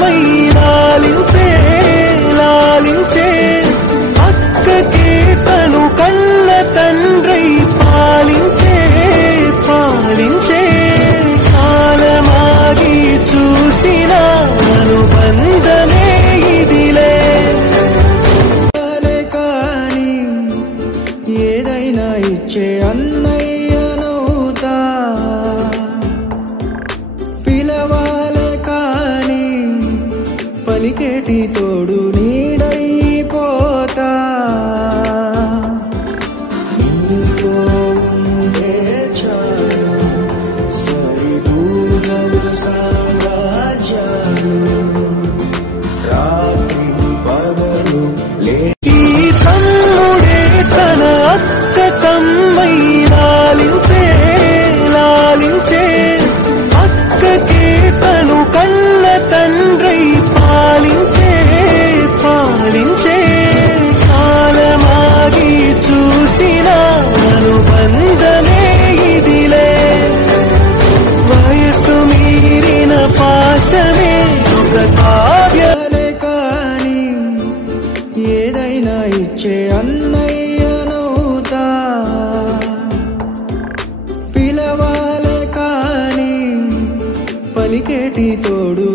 కమ్మై లాలించే లాలించే అక్కకే తను కన్న తండ్రై పాలించే పాలించే కాలమాగి చూసిన అనుబంధమే ఇదిలే కానీ ఏదైనా ఇచ్చే అన్నయ్యనవుతా పిలవాలే కానీ పలికేటి తోడు నీడైపోతా నీతో ఉంటే చాలు సరిదూగవు సామ్రాజ్యాలు రాత్రి పగలు తమ్ముడే తన అక్క కమ్మై లాలించే లాలించే అక్కకే తను కన్న తండ్రై పాలించే పాలించే కాలమాగి చూసిన అనుబంధమే ఇదిలే వయసు మీరిన పాశమే ఒక కావ్య కానీ ఏదైనా ఇచ్చే అన్నయ్యనవుతా పిలవాలే కానీ పలికేటి తోడు